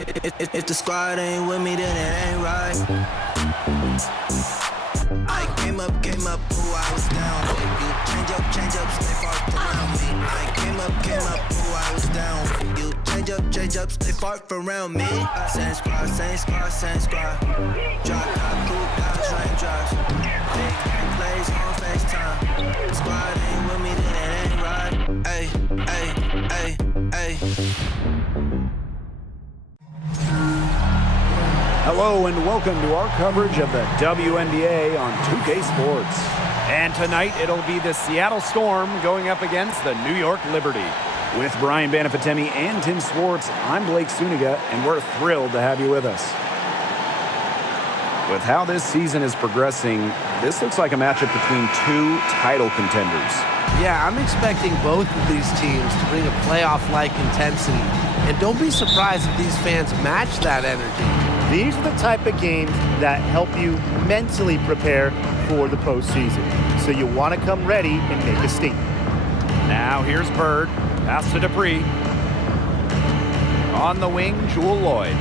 If the squad ain't with me, then it ain't right. I came up, ooh, I was down. You change up, stay far around me. I came up, ooh, I was down. You change up, stay far around me. Same squad. Drop top, cool guys, raindrops. Big game plays on FaceTime. Squad ain't with me, then it ain't right. Ay. Hello and welcome to our coverage of the WNBA on 2K Sports. And tonight it'll be the Seattle Storm going up against the New York Liberty. With Brian Banafitemi and Tim Swartz, I'm Blake Suniga, and we're thrilled to have you with us. With how this season is progressing, this looks like a matchup between two title contenders. Yeah, I'm expecting both of these teams to bring a playoff-like intensity. And don't be surprised if these fans match that energy. These are the type of games that help you mentally prepare for the postseason. So you want to come ready and make a statement. Now here's Bird. Pass to Dupree. On the wing, Jewel Lloyd.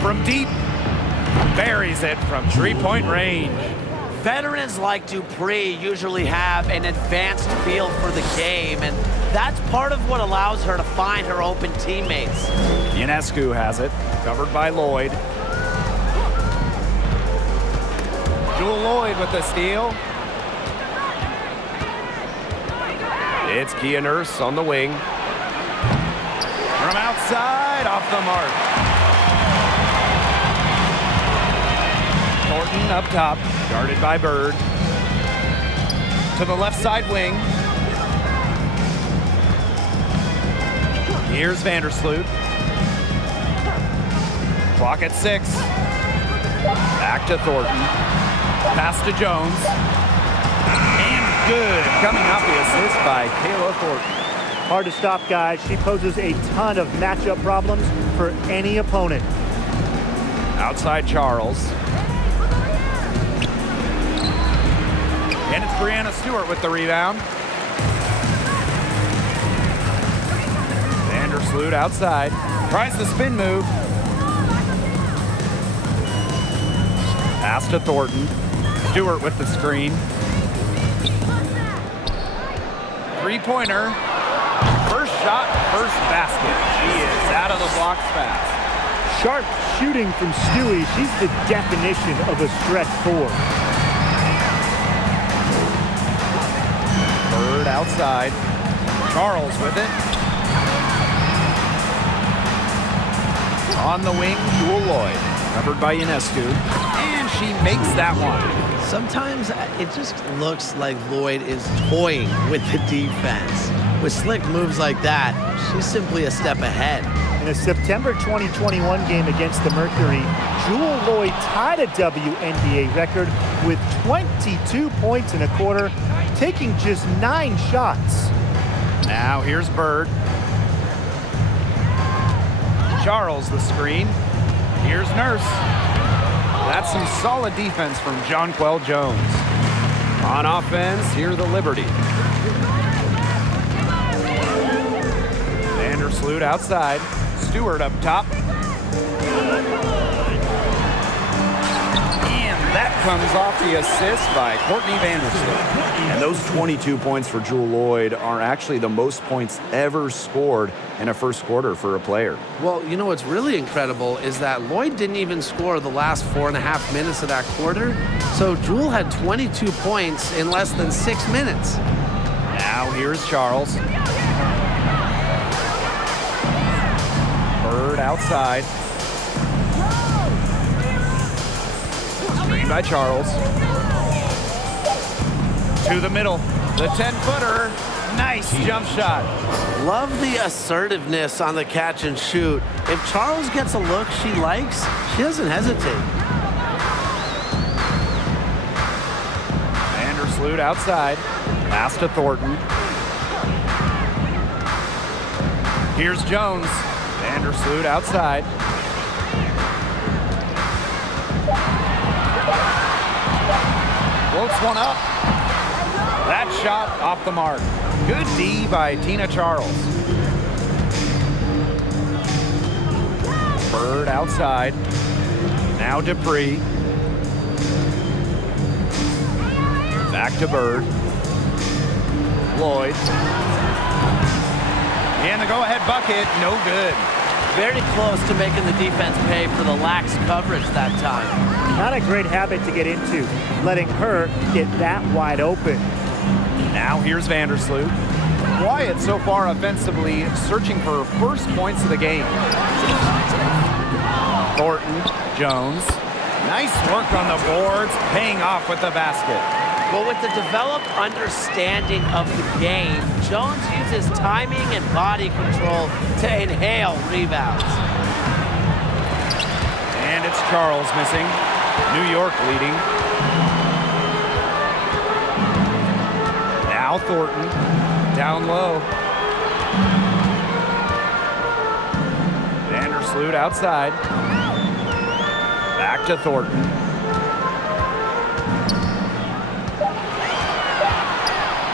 From deep, buries it from three-point range. Veterans like Dupree usually have an advanced feel for the game, and that's part of what allows her to find her open teammates. Ionescu has it, covered by Lloyd. Jewel Lloyd with the steal. It's Kia Nurse on the wing. From outside, off the mark. Thornton up top, guarded by Bird. To the left side wing. Here's Vandersloot. Clock at 6. Back to Thornton. Pass to Jones. And good. Coming off the assist by Kayla Thornton. Hard to stop, guys. She poses a ton of matchup problems for any opponent. Outside Charles. And it's Brianna Stewart with the rebound. Vandersloot outside. Tries the spin move. Pass to Thornton. Stewart with the screen. Three-pointer. First shot, first basket. She is out of the blocks fast. Sharp shooting from Stewie. She's the definition of a stretch four. Bird outside. Charles with it. On the wing, Jewel Lloyd. Covered by Ionescu. And she makes that one. Sometimes it just looks like Lloyd is toying with the defense. With slick moves like that, she's simply a step ahead. In a September 2021 game against the Mercury, Jewel Lloyd tied a WNBA record with 22 points in a quarter, taking just 9 shots. Now here's Bird. Charles the screen. Here's Nurse. That's some solid defense from Jonquel Jones. On offense, here the Liberty. Vandersloot outside. Stewart up top. And that comes off the assist by Courtney Vandersloot. And those 22 points for Jewel Lloyd are actually the most points ever scored in a first quarter for a player. Well, you know what's really incredible is that Lloyd didn't even score the last 4.5 minutes of that quarter. So Jewel had 22 points in less than 6 minutes. Now here's Charles. Bird outside. Screen by Charles. To the middle. The 10-footer. Nice jump shot. Love the assertiveness on the catch and shoot. If Charles gets a look she likes, she doesn't hesitate. Vandersloot outside. Pass to Thornton. Here's Jones. Vandersloot outside. Floats one up. That shot off the mark. Good D by Tina Charles. Bird outside. Now Dupree. Back to Bird. Lloyd. And the go-ahead bucket, no good. Very close to making the defense pay for the lax coverage that time. Not a great habit to get into, letting her get that wide open. Now here's Vandersloot. Quiet so far offensively, searching for first points of the game. Thornton, Jones. Nice work on the boards, paying off with the basket. Well, with the developed understanding of the game, Jones uses timing and body control to inhale rebounds. And it's Charles missing. New York leading. Now Thornton, down low. Vandersloot outside. Back to Thornton.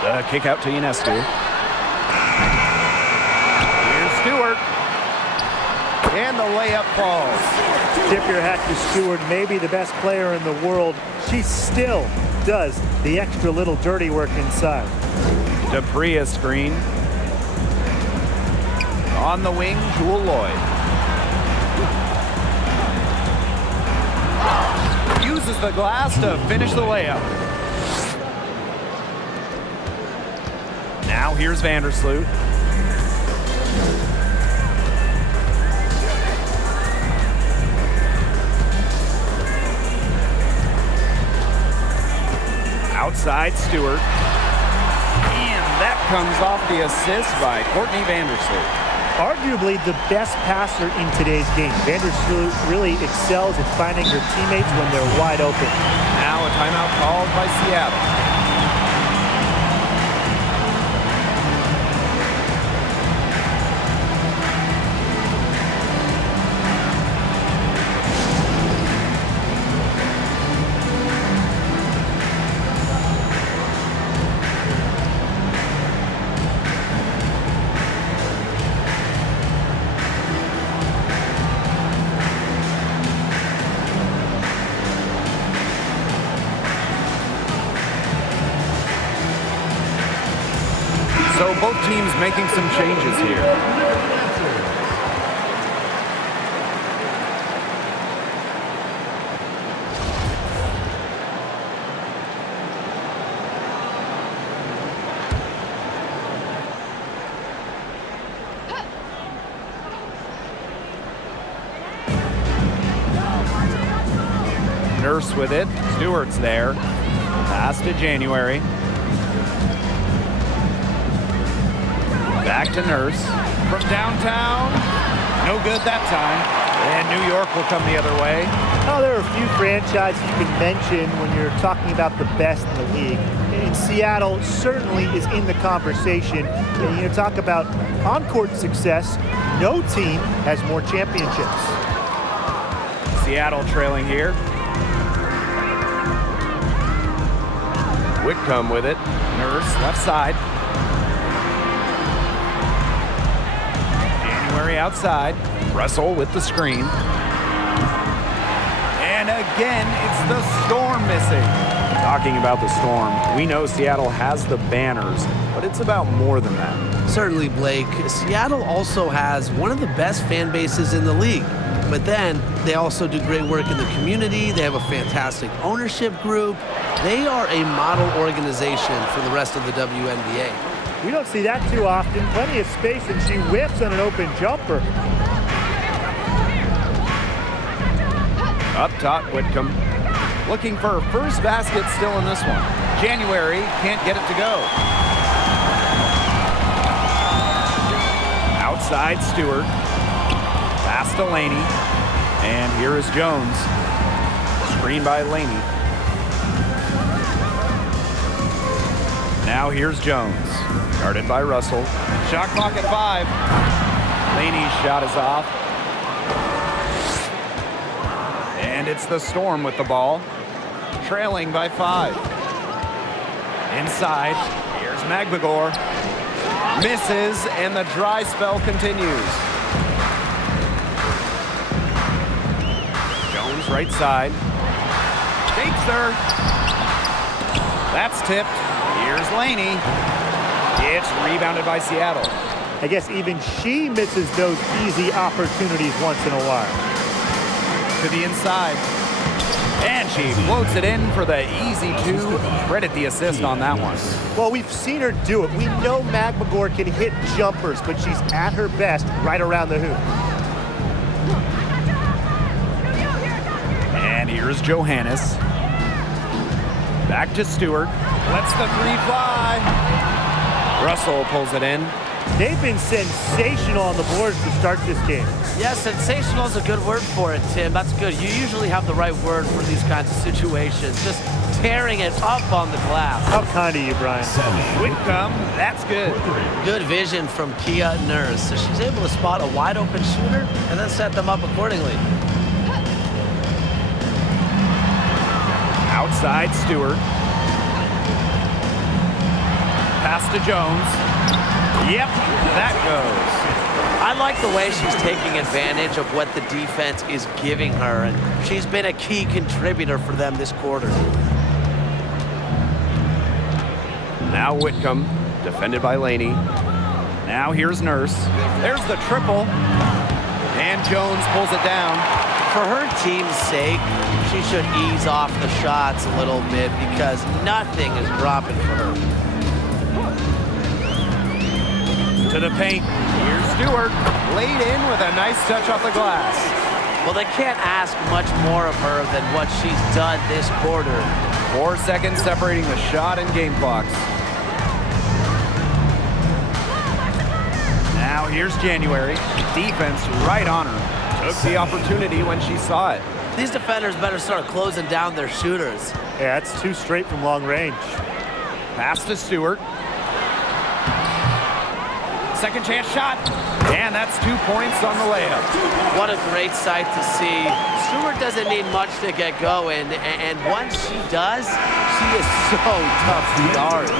The kick out to Ionescu. Here's Stewart. And the layup falls. Tip your hat to Stewart, maybe the best player in the world. She still does the extra little dirty work inside. Dupree a screen. On the wing, Jewel Lloyd. Uses the glass to finish the layup. Now here's Vandersloot. Outside Stewart. And that comes off the assist by Courtney Vandersloot. Arguably the best passer in today's game. Vandersloot really excels at finding her teammates when they're wide open. Now a timeout called by Seattle. So both teams making some changes here. Nurse with it. Stewart's there. Pass to January. Back to Nurse. From downtown. No good that time. And New York will come the other way. Oh, there are a few franchises you can mention when you're talking about the best in the league. And Seattle certainly is in the conversation. And you talk about on-court success, no team has more championships. Seattle trailing here. Whitcomb with it. Nurse left side. January outside. Russell with the screen. And again, it's the Storm missing. Talking about the Storm, we know Seattle has the banners, but it's about more than that. Certainly, Blake. Seattle also has one of the best fan bases in the league. But then they also do great work in the community. They have a fantastic ownership group. They are a model organization for the rest of the WNBA. We don't see that too often. Plenty of space, and she whips on an open jumper. Up top, Whitcomb. Looking for her first basket still in this one. January can't get it to go. Outside, Stewart. Pass to Laney. And here is Jones. Screen by Laney. Now here's Jones. Guarded by Russell. Shot clock at 5. Laney's shot is off. And it's the Storm with the ball. Trailing by 5. Inside. Here's Magbagor. Misses, and the dry spell continues. Right side. Takes her. That's tipped. Here's Laney. It's rebounded by Seattle. I guess even she misses those easy opportunities once in a while. To the inside. And she floats it in for the easy two. Credit the assist on that one. Well, we've seen her do it. We know Mag McGore can hit jumpers, but she's at her best right around the hoop. And here's Johannes. Back to Stewart. Lets the three fly. Russell pulls it in. They've been sensational on the boards to start this game. Yeah, sensational is a good word for it, Tim. That's good. You usually have the right word for these kinds of situations. Just tearing it up on the glass. How kind of you, Brian. Whitcomb, that's good. Good vision from Kia Nurse. So she's able to spot a wide open shooter and then set them up accordingly. Outside Stewart. Pass to Jones. Yep, that goes. I like the way she's taking advantage of what the defense is giving her, and she's been a key contributor for them this quarter. Now Whitcomb, defended by Laney. Now here's Nurse. There's the triple. And Jones pulls it down. For her team's sake, she should ease off the shots a little bit because nothing is dropping for her. To the paint. Here's Stewart. Laid in with a nice touch off the glass. Well, they can't ask much more of her than what she's done this quarter. 4 seconds separating the shot and game clocks. Now here's January. Defense right on her. Took the opportunity when she saw it. These defenders better start closing down their shooters. Yeah, that's two straight from long range. Pass to Stewart. Second chance shot. And that's 2 points on the layup. What a great sight to see. Stewart doesn't need much to get going, and once she does, she is so tough to guard.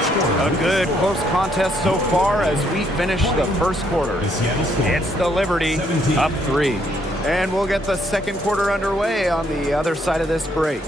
A good close contest so far as we finish the first quarter. It's the Liberty up 3. And we'll get the second quarter underway on the other side of this break.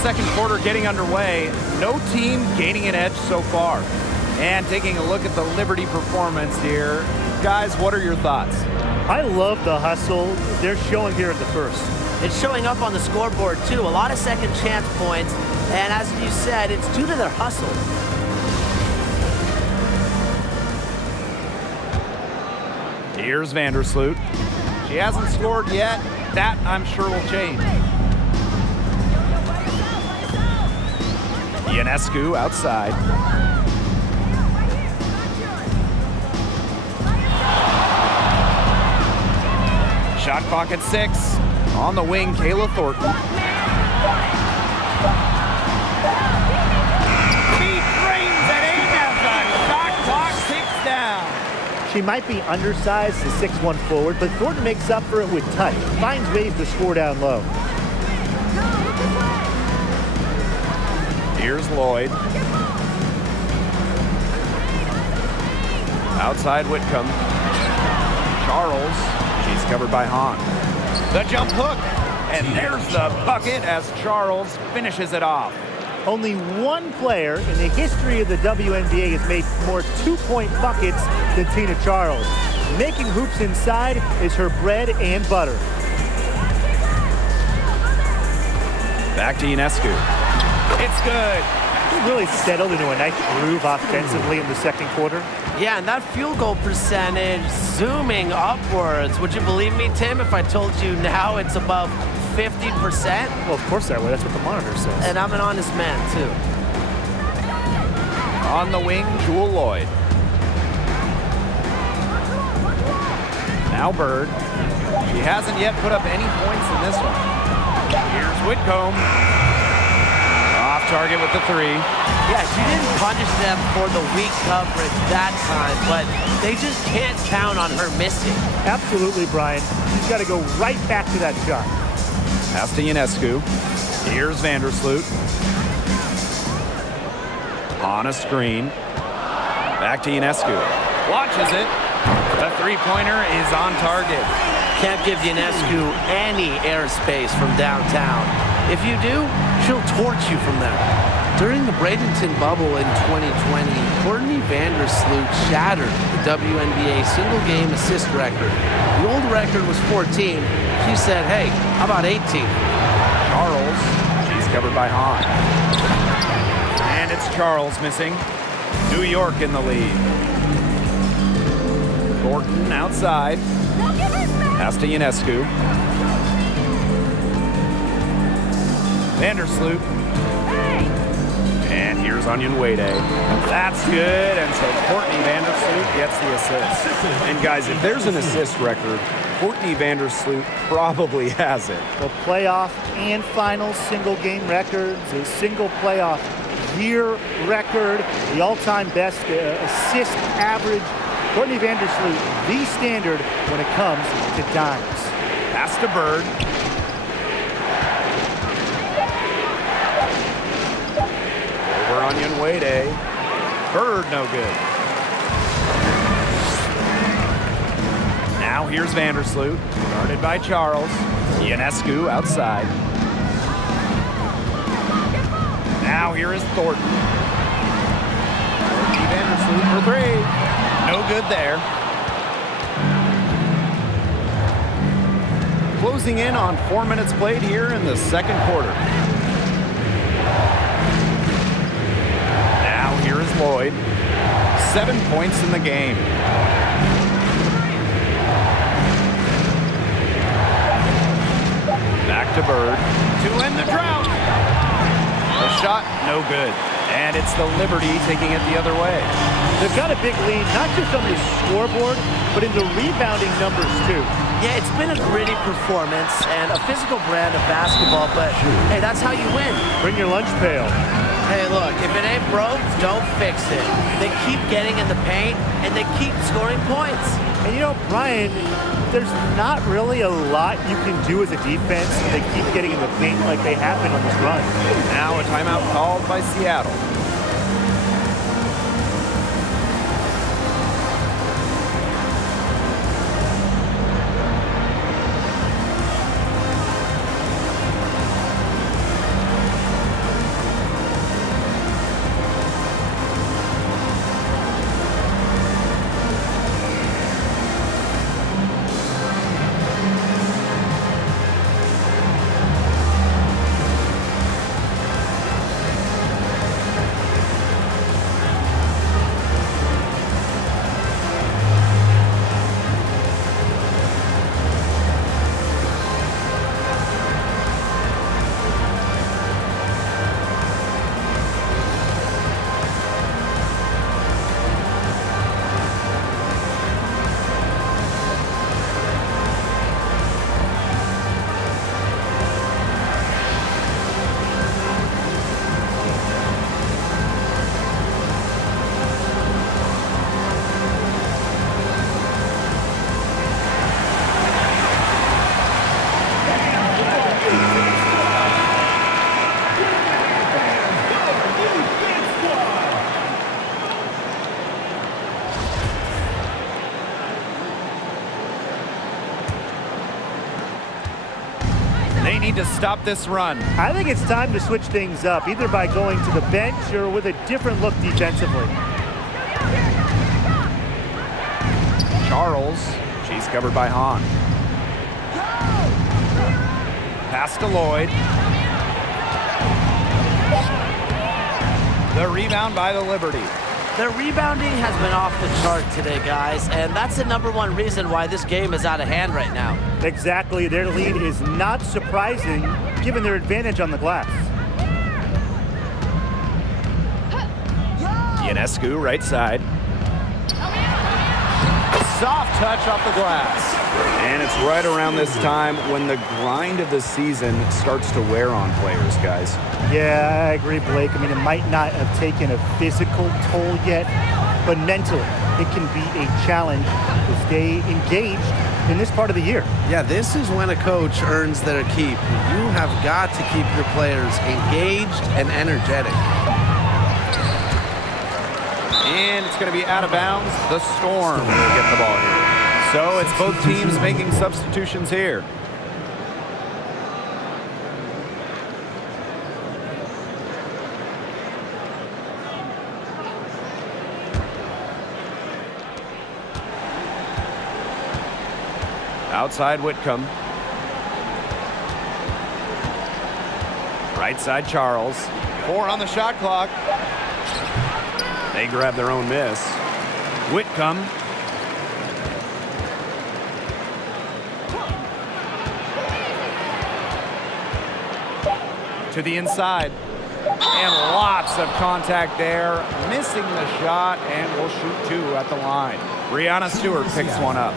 second quarter getting underway. No team gaining an edge so far. And taking a look at the Liberty performance here. Guys, what are your thoughts? I love the hustle they're showing here in the first. It's showing up on the scoreboard, too. A lot of second chance points. And as you said, it's due to their hustle. Here's Vandersloot. She hasn't scored yet. That, I'm sure, will change. Ionescu outside. Shot clock at 6. On the wing, Kayla Thornton. Speed brings it in as the shot clock ticks down. She might be undersized to 6'1" forward, but Thornton makes up for it with touch. Finds ways to score down low. Here's Lloyd. Outside Whitcomb. Charles. She's covered by Hahn. The jump hook. And there's the bucket as Charles finishes it off. Only one player in the history of the WNBA has made more two-point buckets than Tina Charles. Making hoops inside is her bread and butter. Back to Ionescu. It's good. She really settled into a nice groove offensively in the second quarter. Yeah, and that field goal percentage zooming upwards. Would you believe me, Tim, if I told you now it's above 50%? Well, of course I would. That's what the monitor says. And I'm an honest man, too. On the wing, Jewel Lloyd. Now Bird. She hasn't yet put up any points in this one. Here's Whitcomb. Off target with the 3. Yeah, she didn't punish them for the weak coverage that time, but they just can't count on her missing. Absolutely, Brian. She's got to go right back to that shot. Pass to Ionescu. Here's Vandersloot. On a screen. Back to Ionescu. Launches it. The three-pointer is on target. Can't give Ionescu any airspace from downtown. If you do, she'll torch you from there. During the Bradenton bubble in 2020, Courtney Vandersloot shattered the WNBA single-game assist record. The old record was 14. She said, hey, how about 18? Charles. She's covered by Hahn. And it's Charles missing. New York in the lead. Thornton outside. Pass to Ionescu. Vandersloot. And here's Onion Wade. That's good, and so Courtney Vandersloot gets the assist. And guys, if there's an assist record, Courtney Vandersloot probably has it. The playoff and final single-game records, a single playoff year record, the all-time best assist average. Courtney Vandersloot, the standard when it comes to dimes. Pass to Bird. Over Onion Wade. Bird no good. Now here's Vandersloot, guarded by Charles. Ionescu outside. Now here is Thornton. Courtney Vandersloot for 3. No good there. Closing in on 4 minutes played here in the second quarter. Now here is Lloyd. 7 points in the game. Back to Bird to end the drought. The shot, no good. And it's the Liberty taking it the other way. They've got a big lead, not just on the scoreboard, but in the rebounding numbers, too. Yeah, it's been a gritty performance and a physical brand of basketball, but hey, that's how you win. Bring your lunch pail. Hey, look, if it ain't broke, don't fix it. They keep getting in the paint, and they keep scoring points. And you know, Brian, there's not really a lot you can do as a defense when they keep getting in the paint like they have been on this run. Now a timeout called by Seattle. need to stop this run. I think it's time to switch things up, either by going to the bench or with a different look defensively. Charles, she's covered by Hahn. Pass to Lloyd. The rebound by the Liberty. Their rebounding has been off the chart today, guys, and that's the #1 reason why this game is out of hand right now. Exactly. Their lead is not surprising, given their advantage on the glass. Ionescu, right side. Soft touch off the glass. And it's right around this time when the grind of the season starts to wear on players, guys. Yeah, I agree, Blake. I mean, it might not have taken a physical toll yet, but mentally, it can be a challenge to stay engaged in this part of the year. Yeah, this is when a coach earns their keep. You have got to keep your players engaged and energetic. And it's going to be out of bounds. The Storm will get the ball here. So it's both teams making substitutions here. Outside Whitcomb. Right side Charles. 4 on the shot clock. They grab their own miss. Whitcomb. To the inside. And lots of contact there. Missing the shot and will shoot 2 at the line. Brianna Stewart picks one up.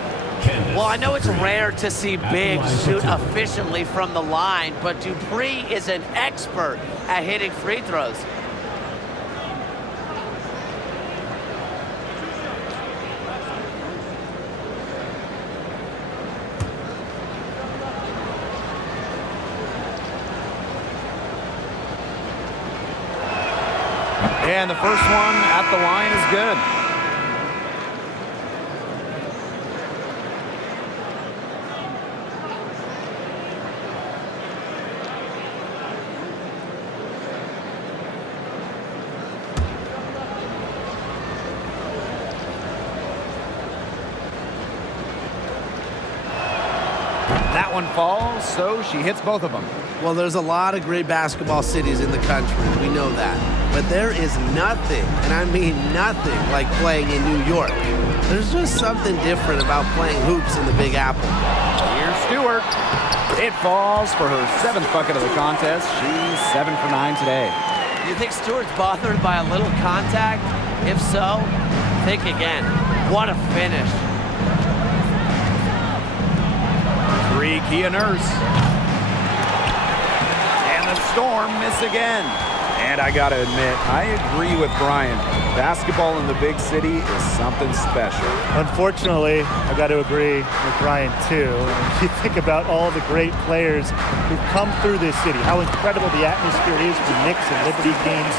Well, I know it's rare to see bigs shoot efficiently from the line, but Dupree is an expert at hitting free throws. And the first one at the line is good. That one falls, so she hits both of them. Well, there's a lot of great basketball cities in the country. We know that. But there is nothing, and I mean nothing, like playing in New York. There's just something different about playing hoops in the Big Apple. Here's Stewart. It falls for her 7th bucket of the contest. She's 7 for 9 today. You think Stewart's bothered by a little contact? If so, think again. What a finish. 3, Kia Nurse. And the Storm miss again. And I gotta admit, I agree with Brian. Basketball in the big city is something special. Unfortunately, I got to agree with Brian too. You think about all the great players who've come through this city, how incredible the atmosphere is for Knicks and Liberty games.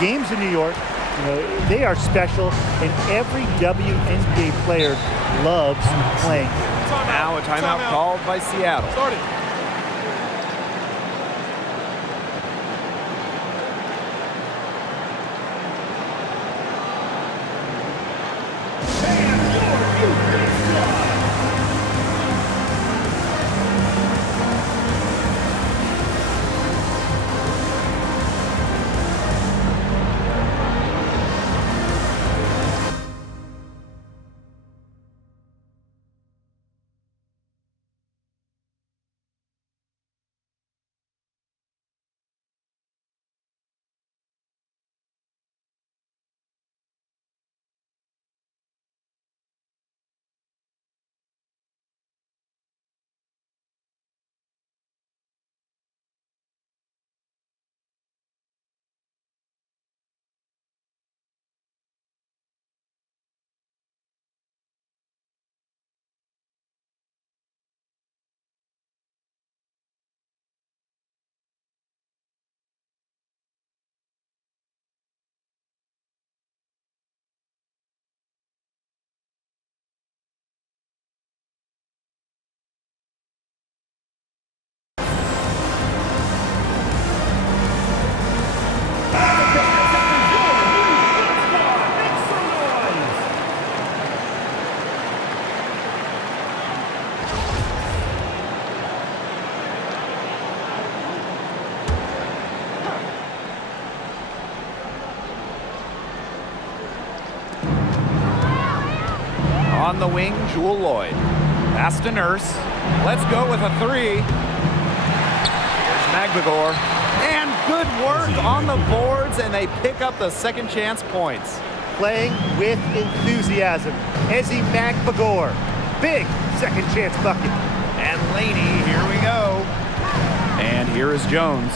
Games in New York, you know, they are special, and every WNBA player loves playing. Now a timeout called by Seattle. On the wing, Jewel Lloyd. Pass to Nurse. Let's go with a three. Here's Magbagor. And good work on the boards, and they pick up the second chance points. Playing with enthusiasm. Ezzy Magbagor. Big second chance bucket. And Laney, here we go. And here is Jones.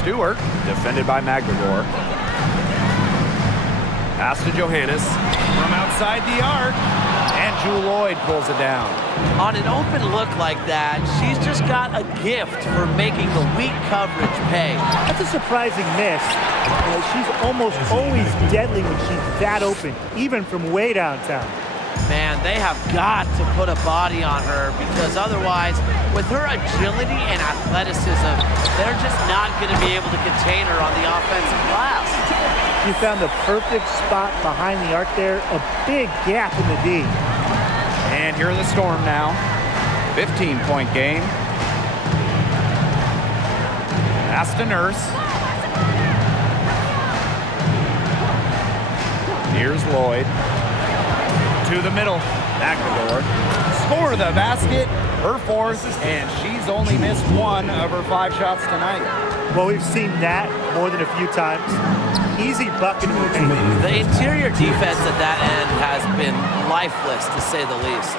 Stewart, defended by Magbagor. Pass to Johannes from outside the arc, and Jewel Lloyd pulls it down. On an open look like that, she's just got a gift for making the weak coverage pay. That's a surprising miss. She's almost always deadly when she's that open, even from way downtown. Man, they have got to put a body on her, because otherwise, with her agility and athleticism, they're just not going to be able to contain her on the offensive glass. She found the perfect spot behind the arc there, a big gap in the D. And here are the Storm now. 15-point game. Pass to Nurse. Here's Lloyd. To the middle. Magbagor. Score the basket. Her fourth, and she's only missed one of her 5 shots tonight. Well, we've seen that more than a few times. Easy bucket in the paint. The interior defense at that end has been lifeless, to say the least.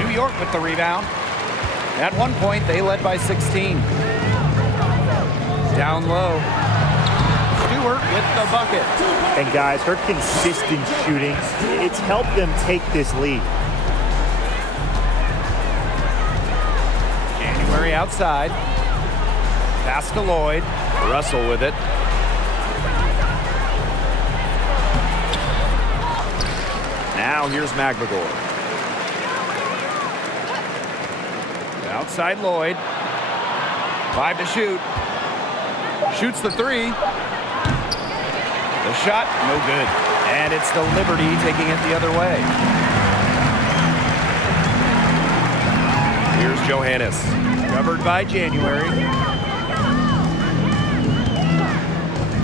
New York with the rebound. At one point, they led by 16. Down low. Stewart with the bucket. And guys, her consistent shooting, it's helped them take this lead. January outside. Pass to Lloyd. Russell with it. Now here's Magbagor. Outside Lloyd. 5 to shoot. Shoots the three. The shot, no good. And it's the Liberty taking it the other way. Here's Johannes. Covered by January.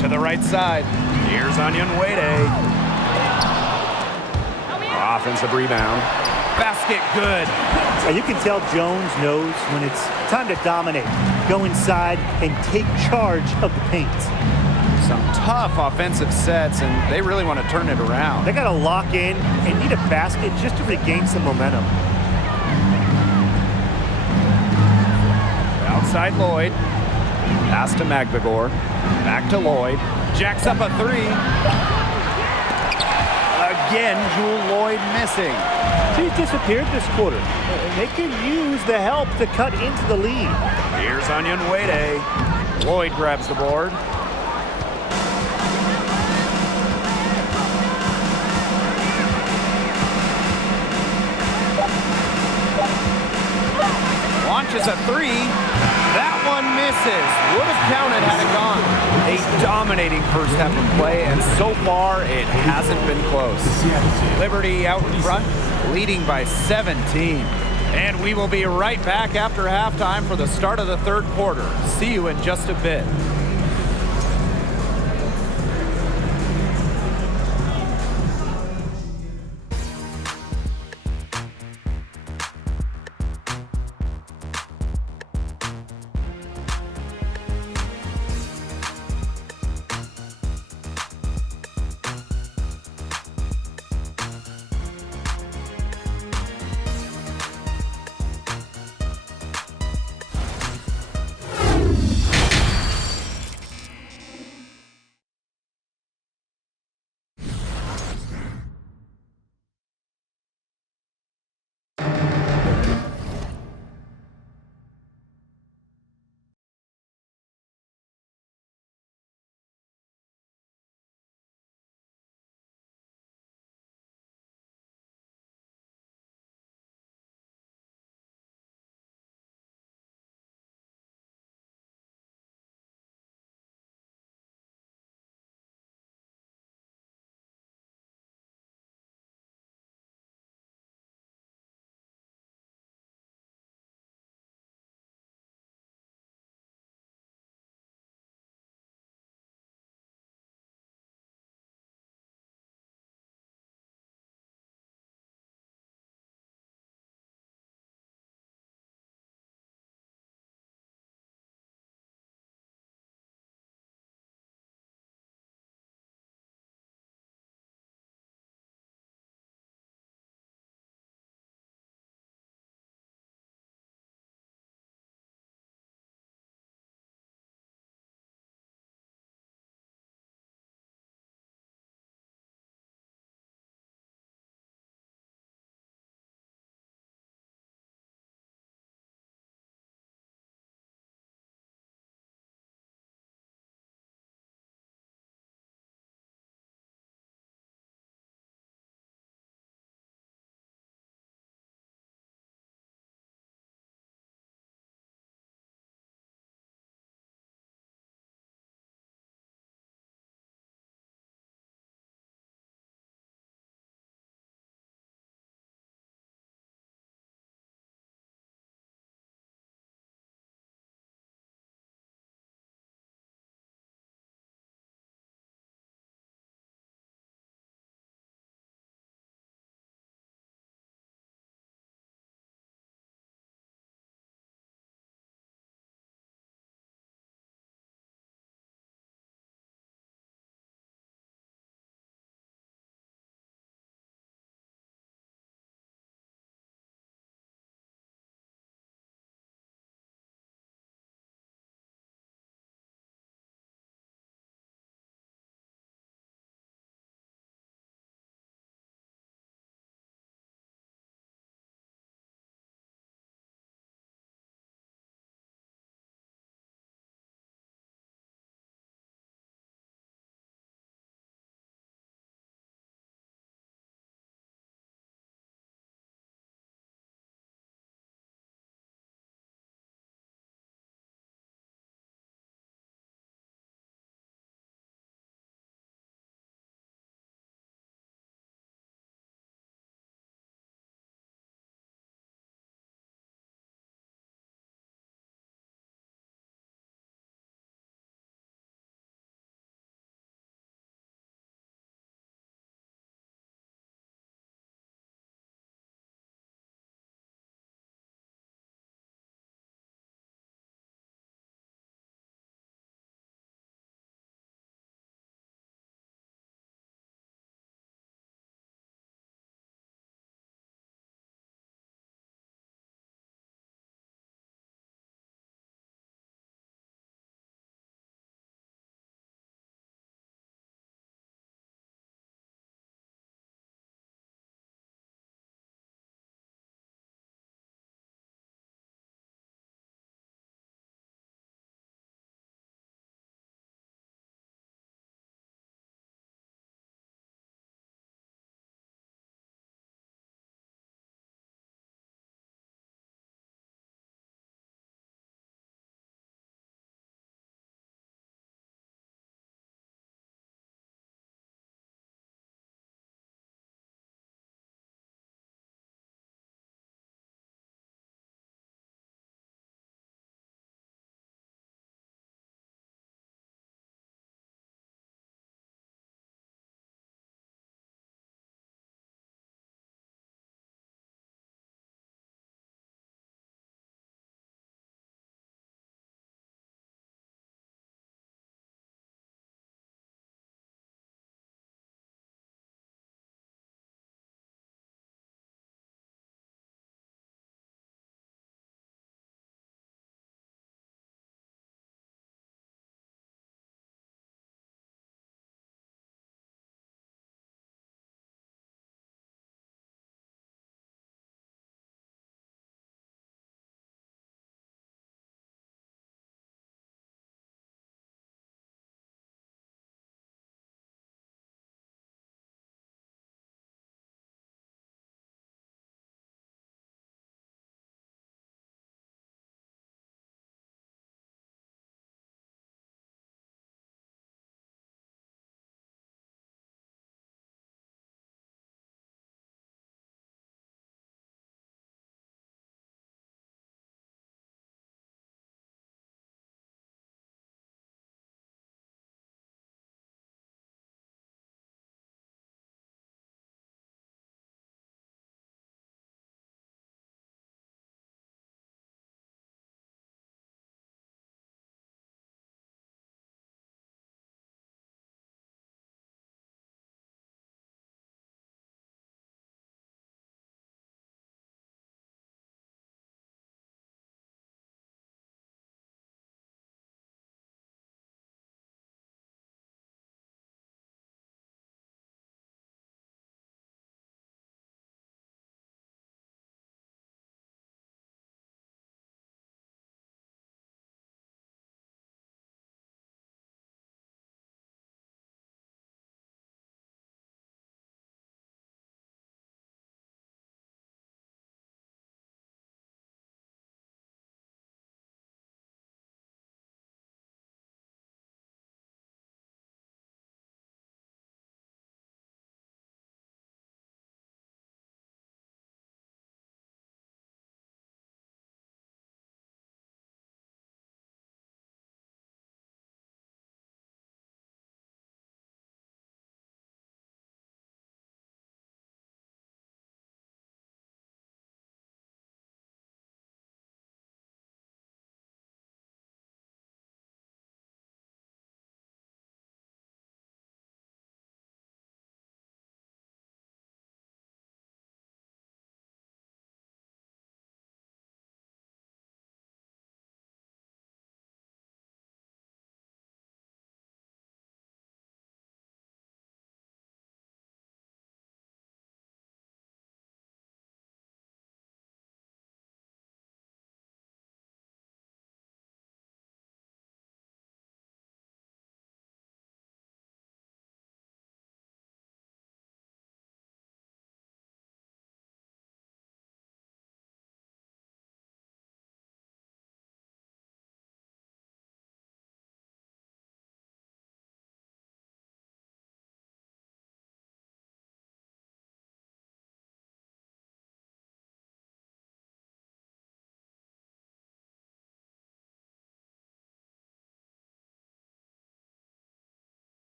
To the right side. Here's Onion Wade. Offensive rebound. Basket good. And you can tell Jones knows when it's time to dominate, go inside and take charge of the paint. Some tough offensive sets, and they really want to turn it around. They got to lock in and need a basket just to regain some momentum. Outside Lloyd. Pass to Magbagor. Back to Lloyd. Jacks up a three. Again, Jewel Lloyd missing. She's disappeared this quarter. And they can use the help to cut into the lead. Here's Onion Wade. Lloyd grabs the board. Launches a three. That one misses. Would have counted had it gone. A dominating first half of play, and so far it hasn't been close. Liberty out in front, leading by 17. And we will be right back after halftime for the start of the third quarter. See you in just a bit.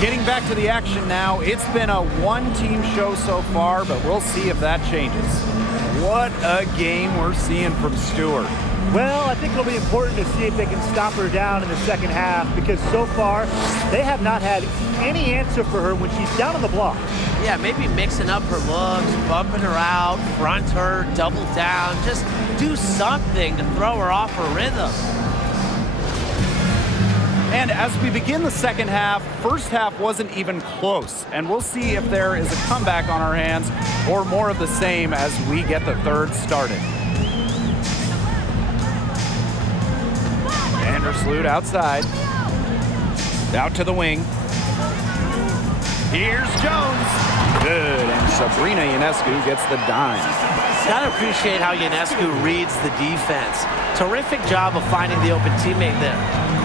Getting back to the action now. It's been a one-team show so far, but we'll see if that changes. What a game we're seeing from Stewart. Well, I think it'll be important to see if they can stop her down in the second half, because so far they have not had any answer for her when she's down on the block. Yeah, maybe mixing up her looks, bumping her out, front her, double down. Just do something to throw her off her rhythm. And as we begin the second half, first half wasn't even close. And we'll see if there is a comeback on our hands or more of the same as we get the third started. Vandersloot outside. Out to the wing. Here's Jones. Good, and Sabrina Ionescu gets the dime. Gotta appreciate how Ionescu reads the defense. Terrific job of finding the open teammate there.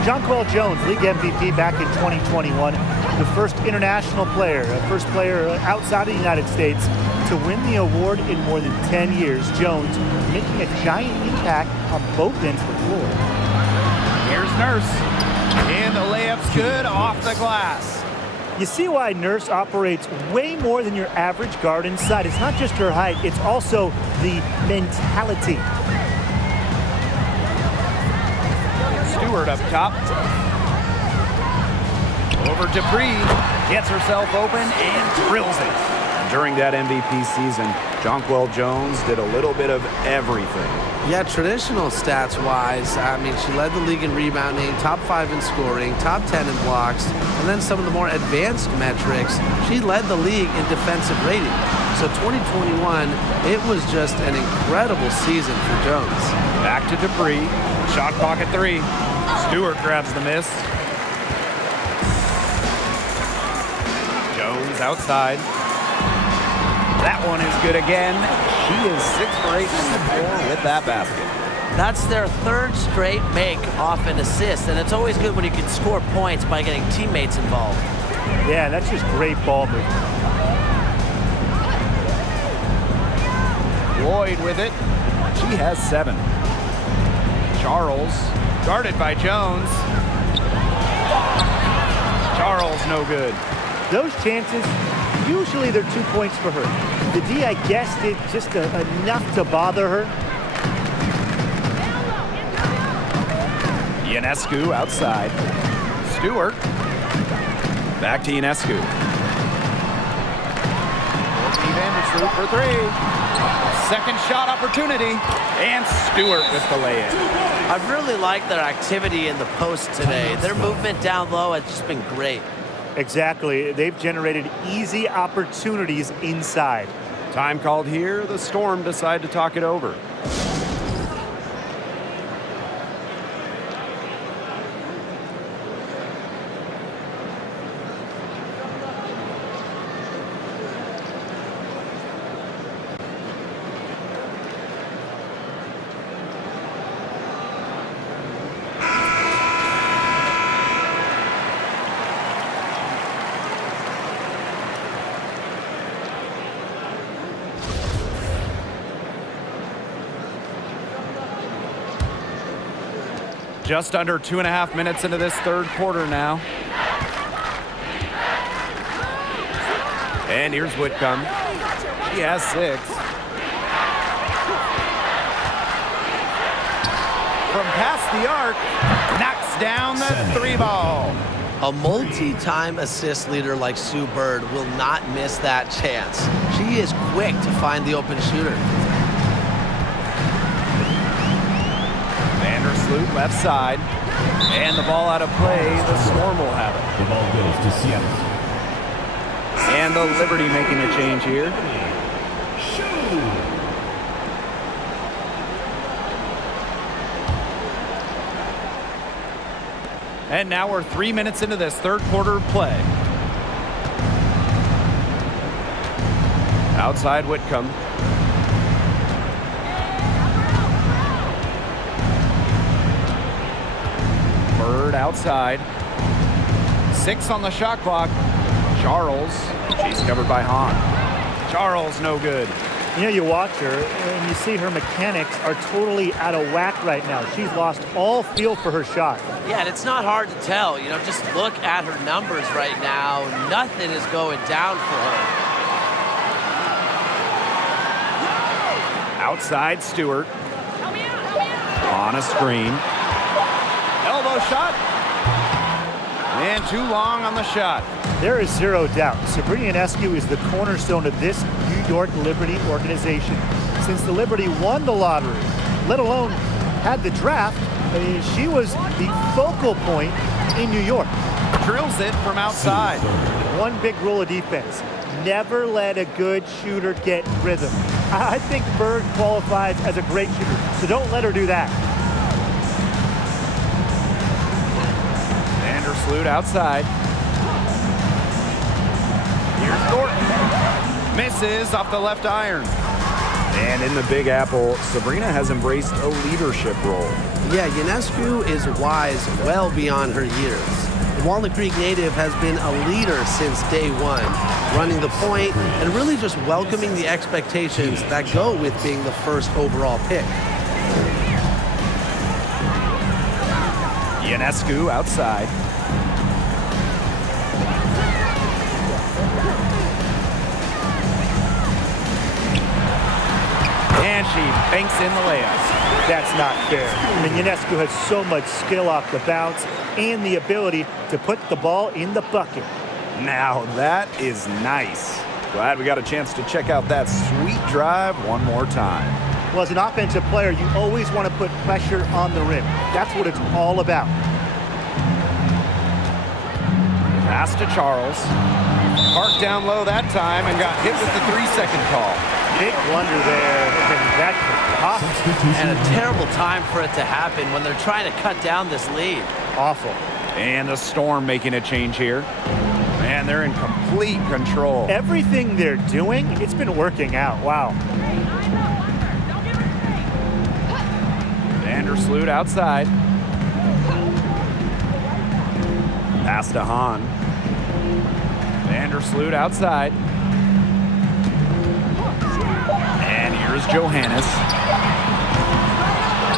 Jonquel Jones, league MVP back in 2021, the first international player, first player outside of the United States to win the award in more than 10 years. Jones making a giant impact on both ends of the floor. Here's Nurse. And the layup's good off the glass. You see why Nurse operates way more than your average guard inside. It's not just her height, it's also the mentality. Stewart up top. Over Dupree. Gets herself open and drills it. During that MVP season, Jonquel Jones did a little bit of everything. Yeah, traditional stats-wise, I mean, she led the league in rebounding, top 5 in scoring, top 10 in blocks, and then some of the more advanced metrics, she led the league in defensive rating. So 2021, it was just an incredible season for Jones. Back to Dupree. Shot clock at 3. Stewart grabs the miss. Jones outside. That one is good again. She is 6 for 8 from the floor with that basket. That's their third straight make off an assist, and it's always good when you can score points by getting teammates involved. Yeah, that's just great ball movement. Lloyd with it. She has 7. Charles, guarded by Jones. Charles, no good. Those chances, usually they're 2 points for her. The D, I guess, did just enough to bother her. Ionescu outside. Stewart. Back to Ionescu. Vandersloot for 3. Second shot opportunity. And Stewart with the lay-in. I really like their activity in the post today. Their movement down low has just been great. Exactly. They've generated easy opportunities inside. Time called here. The Storm decide to talk it over. Just under 2.5 minutes into this third quarter now. And here's Whitcomb. She has 6. From past the arc, knocks down the 3 ball. A multi-time assist leader like Sue Bird will not miss that chance. She is quick to find the open shooter. Vandersloot left side. And the ball out of play. The Storm will have it. The ball goes to Seattle. And the Liberty making a change here. And now we're 3 minutes into this third quarter play. Outside Whitcomb. Bird outside. 6 on the shot clock. Charles. She's covered by Hahn. Charles, no good. You know, you watch her and you see her mechanics are totally out of whack right now. She's lost all feel for her shot. Yeah, and it's not hard to tell. You know, just look at her numbers right now. Nothing is going down for her. Outside Stewart. On a screen. Elbow shot. And too long on the shot. There is zero doubt Sabrina Ionescu is the cornerstone of this New York Liberty organization. Since the Liberty won the lottery, let alone had the draft, I mean, she was the focal point in New York. Drills it from outside. One big rule of defense: never let a good shooter get rhythm. I think Bird qualifies as a great shooter, so don't let her do that. Vandersloot outside. Here's Thornton. Misses off the left iron. And in the Big Apple, Sabrina has embraced a leadership role. Yeah, Ionescu is wise well beyond her years. The Walnut Creek native has been a leader since day one, running the point and really just welcoming the expectations that go with being the first overall pick. Ionescu outside. And she banks in the layup. That's not fair. I mean, Ionescu has so much skill off the bounce and the ability to put the ball in the bucket. Now that is nice. Glad we got a chance to check out that sweet drive one more time. Well, as an offensive player, you always want to put pressure on the rim. That's what it's all about. Pass to Charles. Parked down low that time and got hit with the 3-second call. Big blunder there. That could cost. And a terrible time for it to happen when they're trying to cut down this lead. Awful. And the Storm making a change here. Man, they're in complete control. Everything they're doing, it's been working out. Wow. Vandersloot outside. Pass to Hahn. Vandersloot outside. And here's Johannes.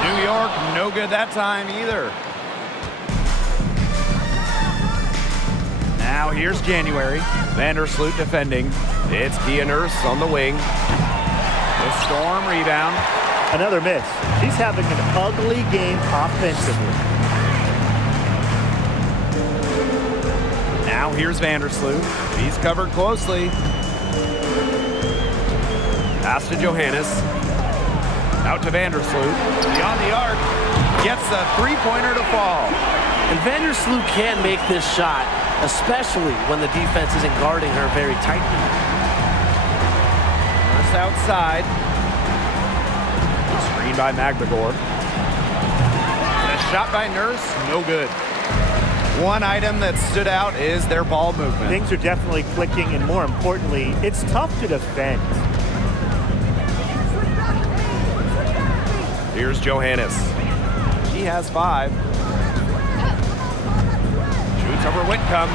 New York, no good that time either. Now here's January. Vandersloot defending. It's Kia Nurse on the wing. The Storm rebound. Another miss. She's having an ugly game offensively. Now here's Vandersloot. He's covered closely. Pass to Johannes. Out to Vandersloot. Beyond the arc. Gets a three-pointer to fall. And Vandersloot can make this shot, especially when the defense isn't guarding her very tightly. Nurse outside. Screen by Magdagor. And a shot by Nurse, no good. One item that stood out is their ball movement. Things are definitely clicking, and more importantly, it's tough to defend. Here's Johannes. He has 5. Shoots over Whitcomb.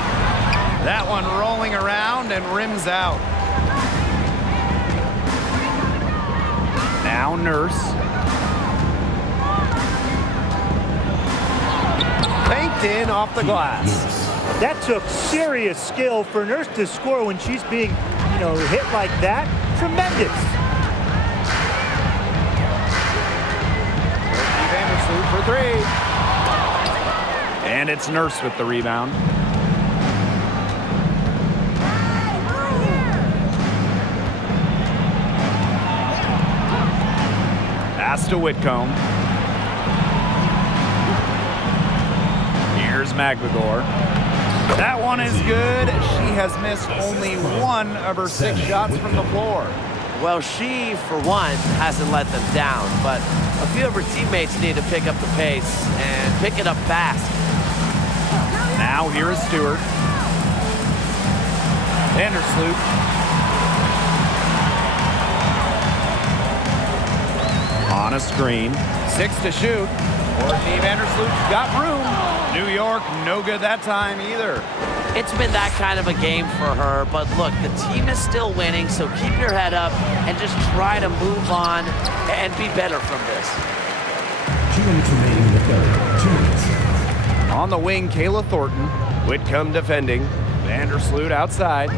That one rolling around and rims out. Now Nurse. Banked in off the glass. That took serious skill for Nurse to score when she's being, hit like that. Tremendous. Vandersloot for 3. And it's Nurse with the rebound. Pass to Whitcomb. Here's Magdagor. That one is good. She has missed only 1 of her 6 shots from the floor. Well, she, for one, hasn't let them down, but a few of her teammates need to pick up the pace and pick it up fast. Now here is Stewart. Vandersloot. On a screen. 6 to shoot. Courtney Vandersloot's got room. New York, no good that time either. It's been that kind of a game for her, but look, the team is still winning, so keep your head up and just try to move on and be better from this. 2 minutes remaining in the third. 2 minutes. On the wing, Kayla Thornton. Whitcomb defending. Vandersloot outside.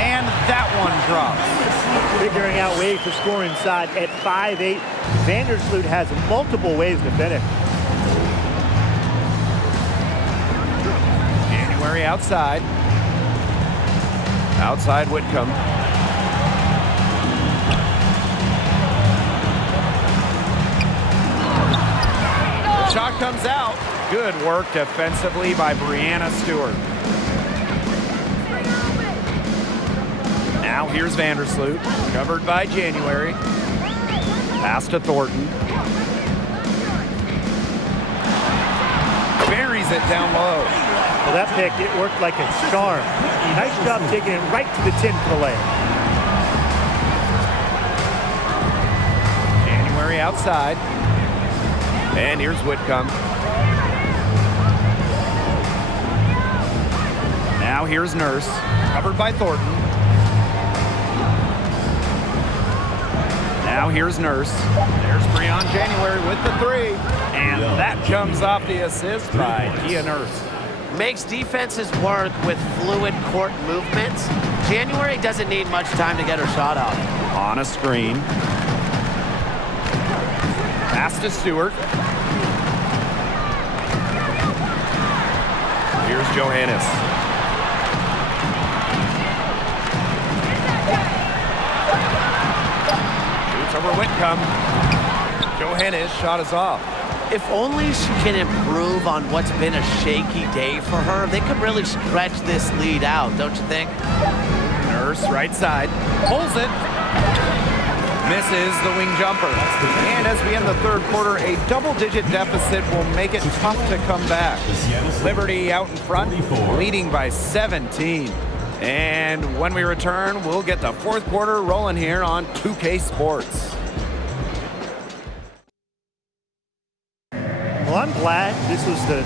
And that one drops. Figuring out ways to score inside at 5'8". Vandersloot has multiple ways to finish. January outside. Outside Whitcomb. The shot comes out. Good work defensively by Brianna Stewart. Now here's Vandersloot, covered by January. Pass to Thornton. Buries it down low. Well, that pick, it worked like a charm. Nice job taking it right to the 10 for the layup. January outside. And here's Whitcomb. Now here's Nurse, covered by Thornton. Now here's Nurse. There's Breon January with the three. And that comes off the assist by Kia Nurse. Makes defenses work with fluid court movements. January doesn't need much time to get her shot off. On a screen. Pass to Stewart. Here's Johannes. Shoots over Whitcomb. Johannes' shot is off. If only she can improve on what's been a shaky day for her, they could really stretch this lead out, don't you think? Nurse, right side. Pulls it. Misses the wing jumper. And as we end the third quarter, a double-digit deficit will make it tough to come back. Liberty out in front, leading by 17. And when we return, we'll get the fourth quarter rolling here on 2K Sports. Well, I'm glad this was the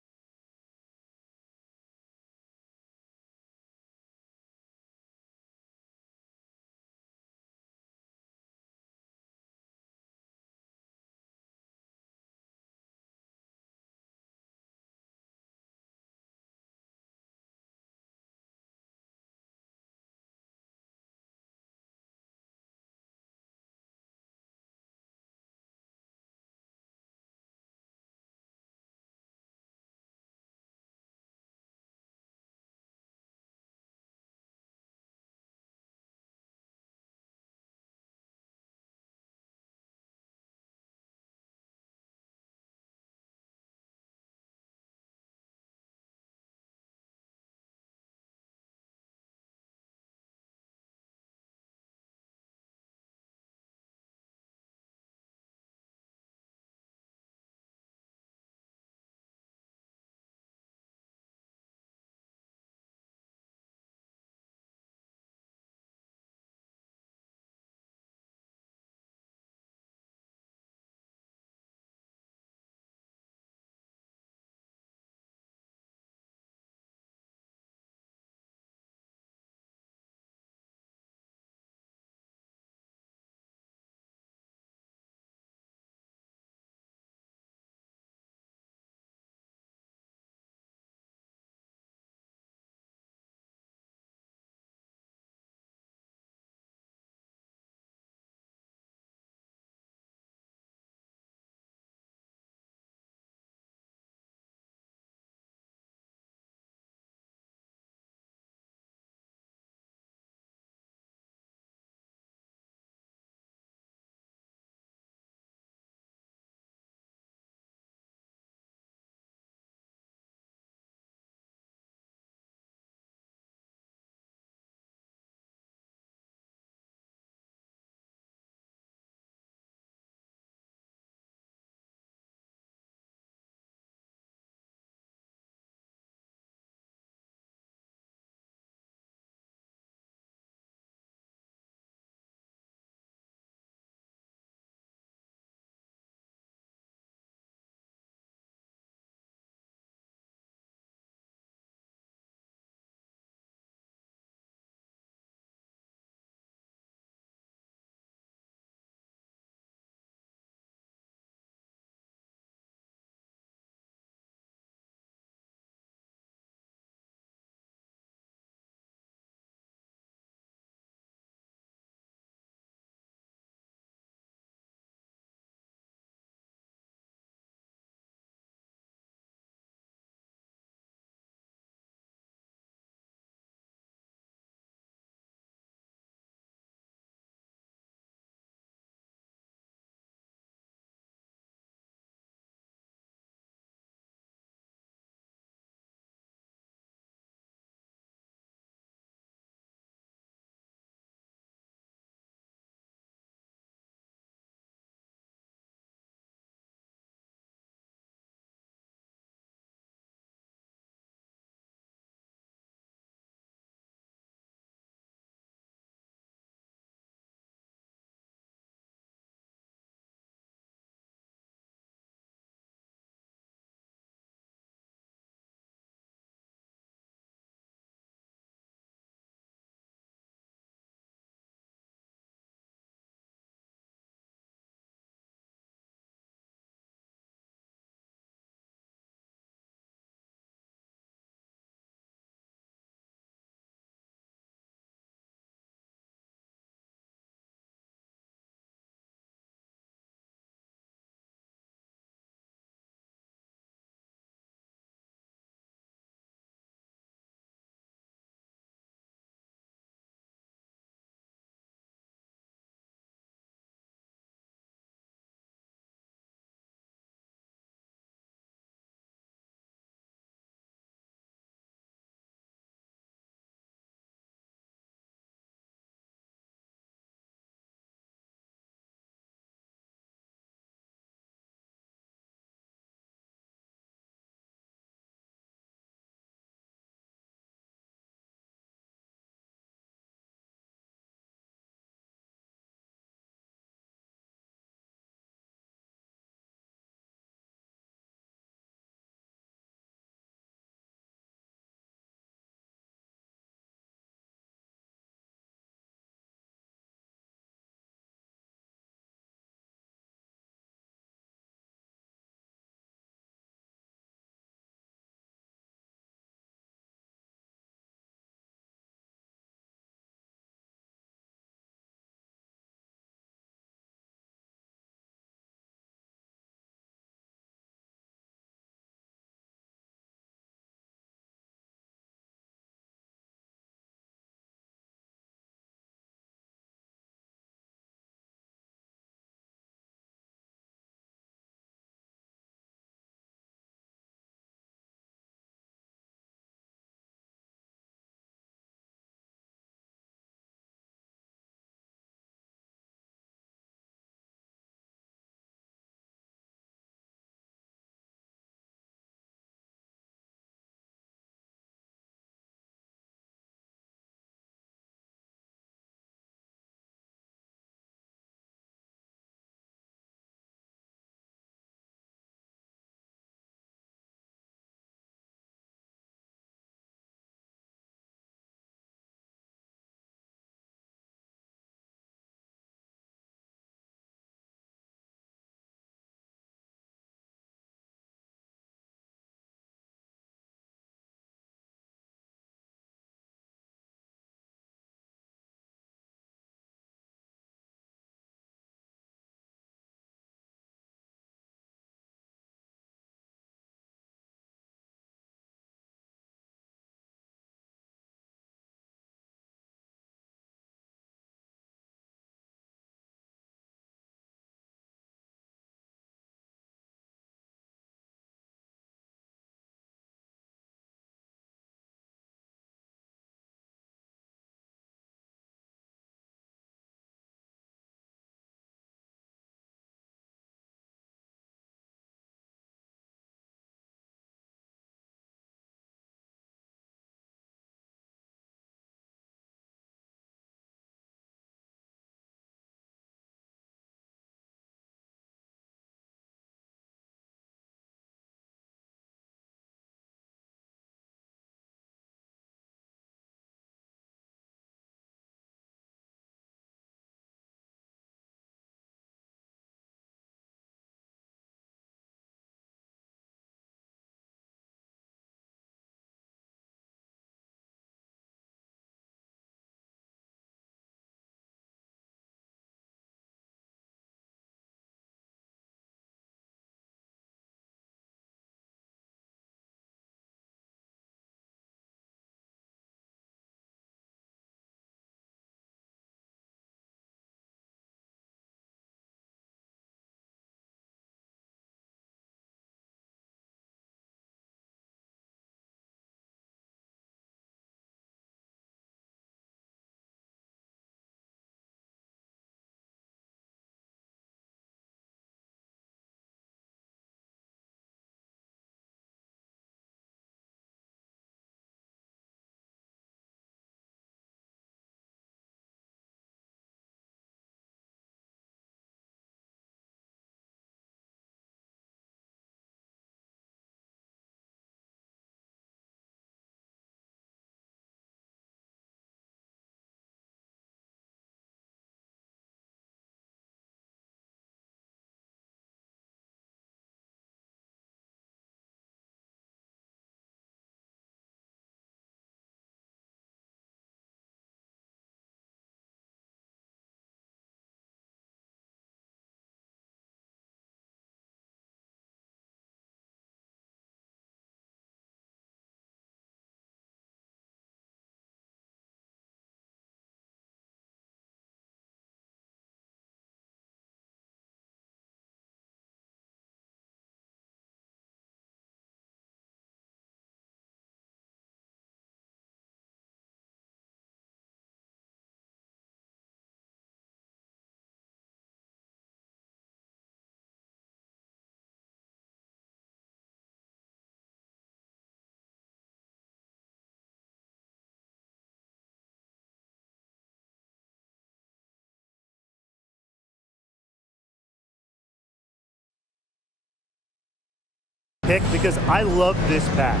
pick because I love this pass.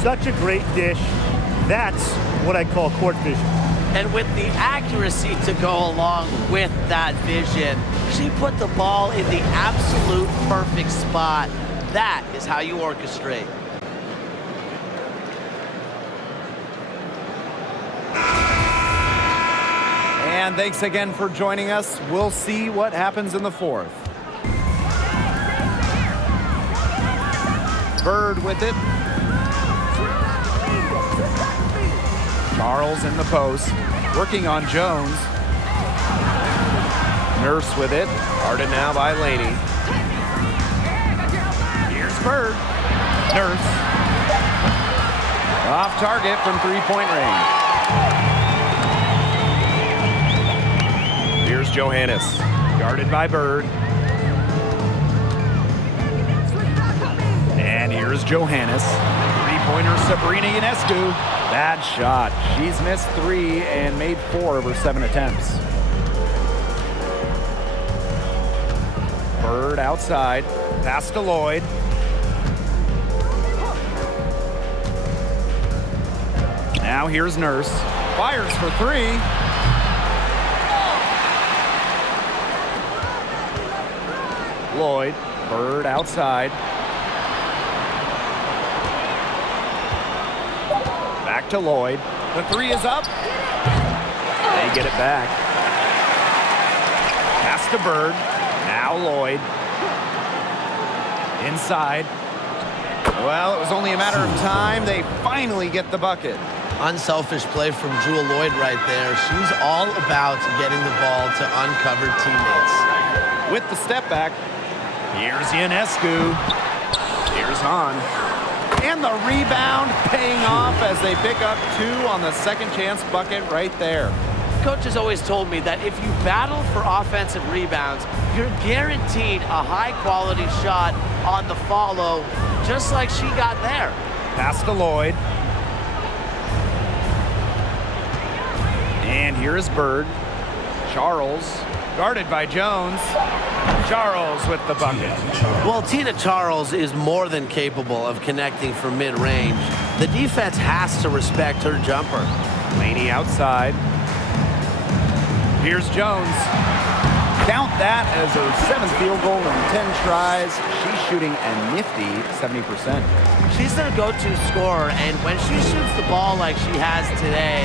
Such a great dish. That's what I call court vision. And with the accuracy to go along with that vision, she put the ball in the absolute perfect spot. That is how you orchestrate. And thanks again for joining us. We'll see what happens in the fourth. Bird with it. Charles in the post, working on Jones. Nurse with it, guarded now by Laney. Here's Bird. Nurse. Off target from three-point range. Here's Johannes, guarded by Bird. And here's Johannes. Three-pointer Sabrina Ionescu. Bad shot. She's missed 3 and made 4 of her 7 attempts. Bird outside. Pass to Lloyd. Now here's Nurse. Fires for 3. Lloyd. Bird outside. Back to Lloyd. The 3 is up. They get it back. Pass to Bird. Now Lloyd. Inside. Well, it was only a matter of time. They finally get the bucket. Unselfish play from Jewel Lloyd right there. She's all about getting the ball to uncovered teammates. With the step back, here's Ionescu. Here's Hahn. And the rebound paying off as they pick up 2 on the second chance bucket right there. Coach has always told me that if you battle for offensive rebounds, you're guaranteed a high-quality shot on the follow, just like she got there. Pass to Lloyd. And here's Bird. Charles, guarded by Jones. Charles with the bucket. Well, Tina Charles is more than capable of connecting from mid-range. The defense has to respect her jumper. Laney outside. Here's Jones. Count that as her 7th field goal in 10 tries. She's shooting a nifty 70%. She's their go-to scorer, and when she shoots the ball like she has today,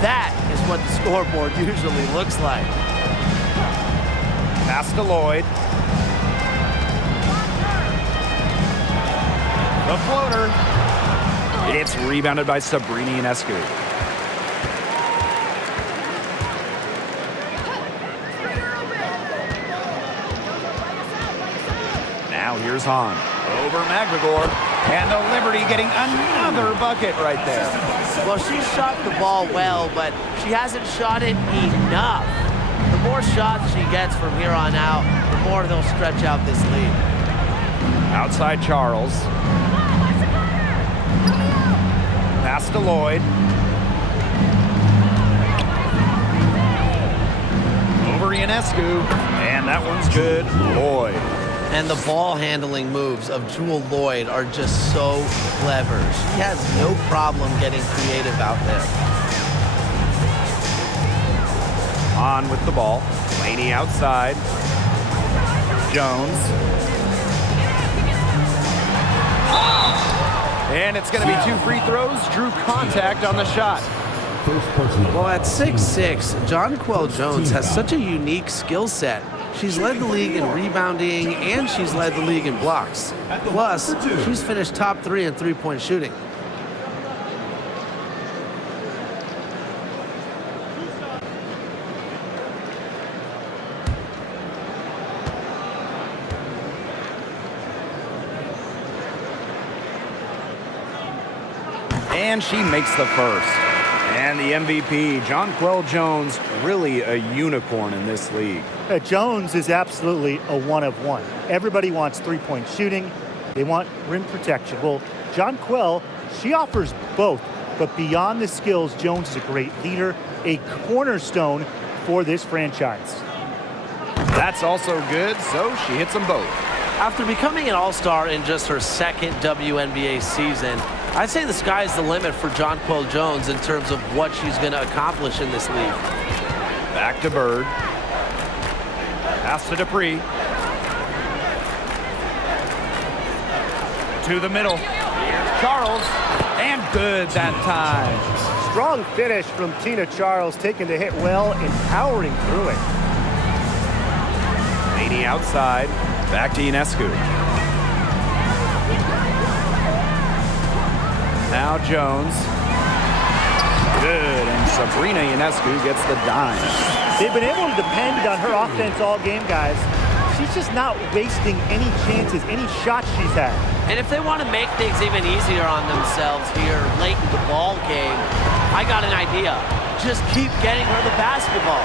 that is what the scoreboard usually looks like. Pass to Lloyd. The floater. It's rebounded by Sabrina Ionescu. Now here's Hahn. Over McGregor. And the Liberty getting another bucket right there. Well, she shot the ball well, but she hasn't shot it enough. The more shots she gets from here on out, the more they'll stretch out this lead. Outside Charles. Pass to Lloyd. Over Ionescu. And that one's good. Lloyd. And the ball handling moves of Jewel Lloyd are just so clever. She has no problem getting creative out there. On with the ball. Laney outside. Jones. And it's going to be 2 free throws. Drew contact on the shot. Well, at 6'6", Jonquel Jones has such a unique skill set. She's led the league in rebounding, and she's led the league in blocks. Plus, she's finished top 3 in three-point shooting. And she makes the first. And the MVP, Jonquel Jones, really a unicorn in this league. Jones is absolutely a one of one. Everybody wants three-point shooting. They want rim protection. Well, Jonquel, she offers both. But beyond the skills, Jones is a great leader, a cornerstone for this franchise. That's also good, so she hits them both. After becoming an all-star in just her second WNBA season, I'd say the sky's the limit for Jonquel Jones in terms of what she's going to accomplish in this league. Back to Bird. Pass to Dupree. To the middle. Charles. And good that time. Strong finish from Tina Charles, taking the hit well and powering through it. Laney outside. Back to Ionescu. Now Jones. Good, and Sabrina Ionescu gets the dime. They've been able to depend on her offense all game, guys. She's just not wasting any chances, any shots she's had. And if they want to make things even easier on themselves here late in the ball game, I got an idea. Just keep getting her the basketball.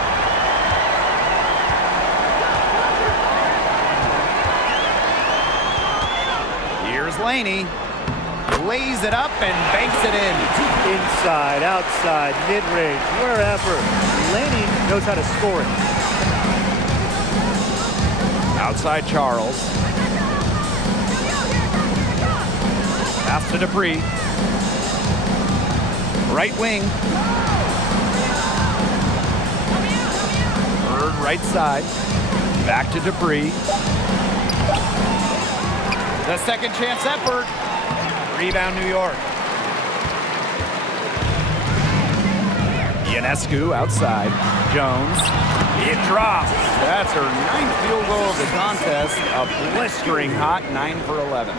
Here's Laney. Lays it up and banks it in. Inside, outside, mid-range, wherever. Laney knows how to score it. Outside Charles. Pass to Dupree. Right wing. Bird right side. Back to Dupree. The second chance effort. Rebound New York. Ionescu outside. Jones. It drops. That's her 9th field goal of the contest. A blistering hot 9 for 11.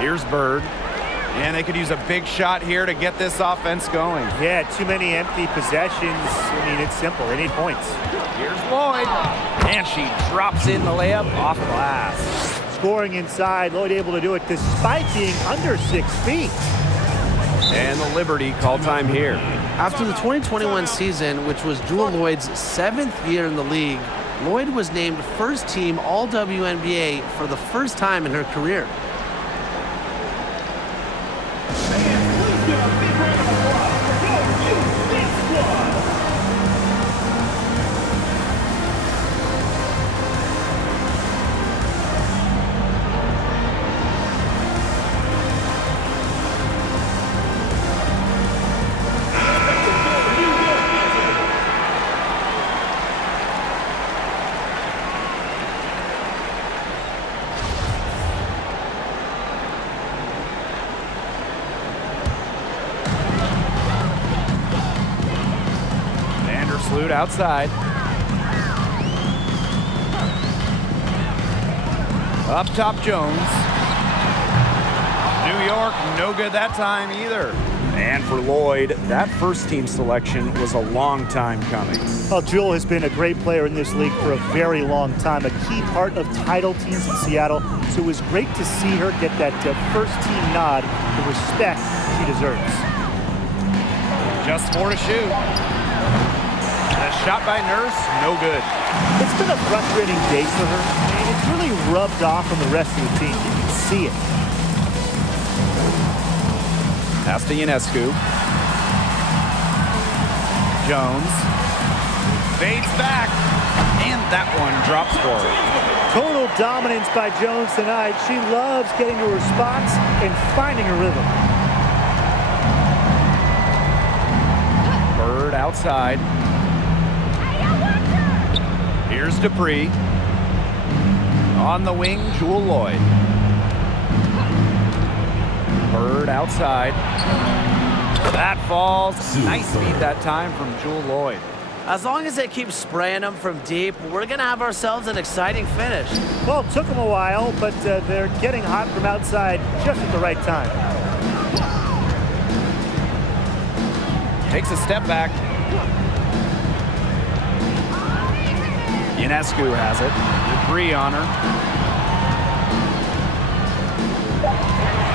Here's Bird. And they could use a big shot here to get this offense going. Yeah, too many empty possessions. I mean, it's simple. They need points. Here's Lloyd. And she drops in the layup off glass. Scoring inside. Lloyd able to do it despite being under 6 feet. And the Liberty call time here. After the 2021 season, which was Jewell Lloyd's 7th year in the league, Lloyd was named first team All-WNBA for the first time in her career. Outside. Up top Jones. New York, no good that time either. And for Lloyd, that first team selection was a long time coming. Well, Jewell has been a great player in this league for a very long time, a key part of title teams in Seattle. So it was great to see her get that first team nod, the respect she deserves. Just 4 to shoot. Shot by Nurse, no good. It's been a frustrating day for her, and it's really rubbed off on the rest of the team. You can see it. Pass to Ionescu. Jones. Fades back, and that one drops for her. Total dominance by Jones tonight. She loves getting to her spots and finding her rhythm. Bird outside. Here's Dupree. On the wing, Jewell Lloyd. Bird outside. That falls. Nice feed that time from Jewell Lloyd. As long as they keep spraying them from deep, we're going to have ourselves an exciting finish. Well, it took them a while, but they're getting hot from outside just at the right time. Takes a step back. Ionescu has it. Dupree on her.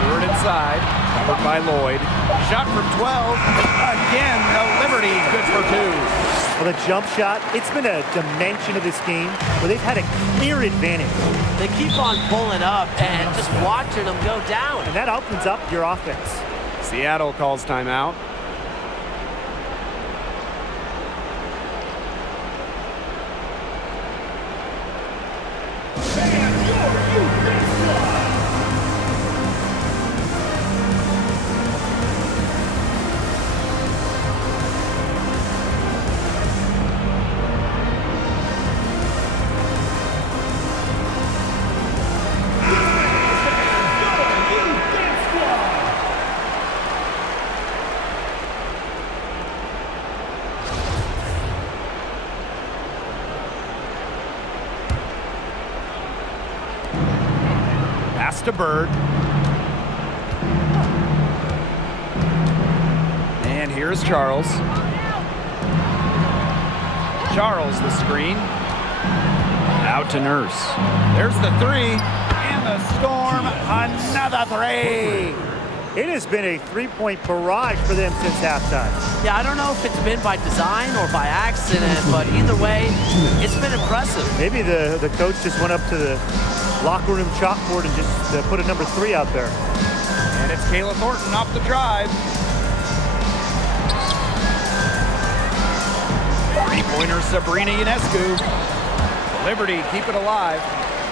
Third inside. Covered by Lloyd. Shot from 12. Again, the Liberty good for 2. Well, the jump shot, it's been a dimension of this game where they've had a clear advantage. They keep on pulling up and just watching them go down. And that opens up your offense. Seattle calls timeout. Pass to Bird. And here's Charles. Charles, the screen. Out to Nurse. There's the three. And the Storm, another three. It has been a three-point barrage for them since halftime. Yeah, I don't know if it's been by design or by accident, but either way, it's been impressive. Maybe the coach just went up to the locker room chalkboard and just put a number 3 out there. And it's Kayla Thornton off the drive. Three-pointer Sabrina Ionescu. Liberty, keep it alive.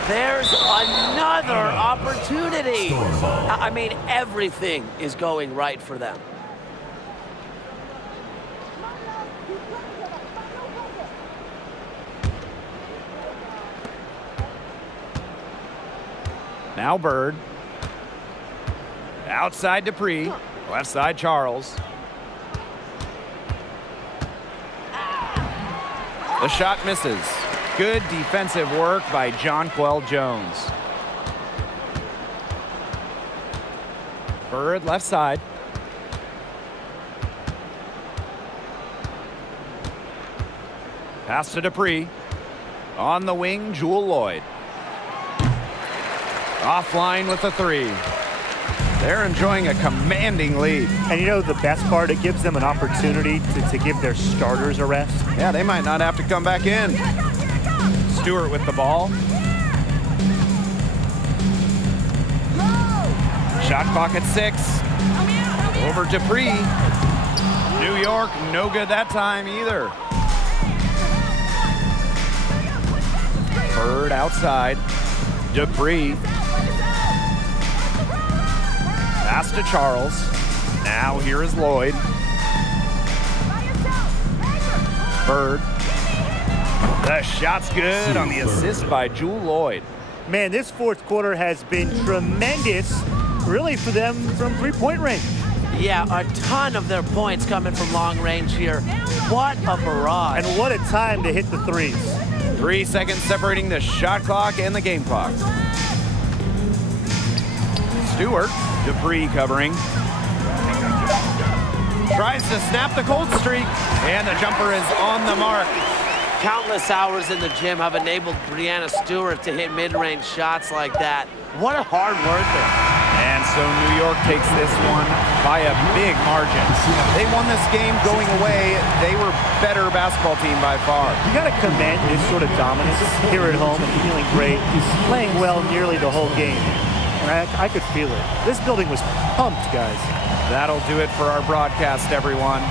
There's another opportunity. I mean, everything is going right for them. Now Bird. Outside Dupree. Left side Charles. The shot misses. Good defensive work by Jonquel Jones. Bird left side. Pass to Dupree. On the wing, Jewel Lloyd. Offline with a three. They're enjoying a commanding lead. And you know the best part, it gives them an opportunity to give their starters a rest. Yeah, they might not have to come back in. Stewart with the ball. Shot clock at 6. Over Dupree. New York, no good that time either. Bird outside. Dupree. Pass to Charles. Now here is Lloyd. Bird. The shot's good on the assist by Jewel Lloyd. Man, this fourth quarter has been tremendous, really, for them from three-point range. Yeah, a ton of their points coming from long range here. What a barrage. And what a time to hit the threes. 3 seconds separating the shot clock and the game clock. Stewart, Dupree covering. Tries to snap the cold streak, and the jumper is on the mark. Countless hours in the gym have enabled Breanna Stewart to hit mid-range shots like that. What a hard worker. And so New York takes this one by a big margin. They won this game going away. They were better basketball team by far. You got to commend this sort of dominance here at home and feeling great. Playing well nearly the whole game. And I could feel it. This building was pumped, guys. That'll do it for our broadcast, everyone.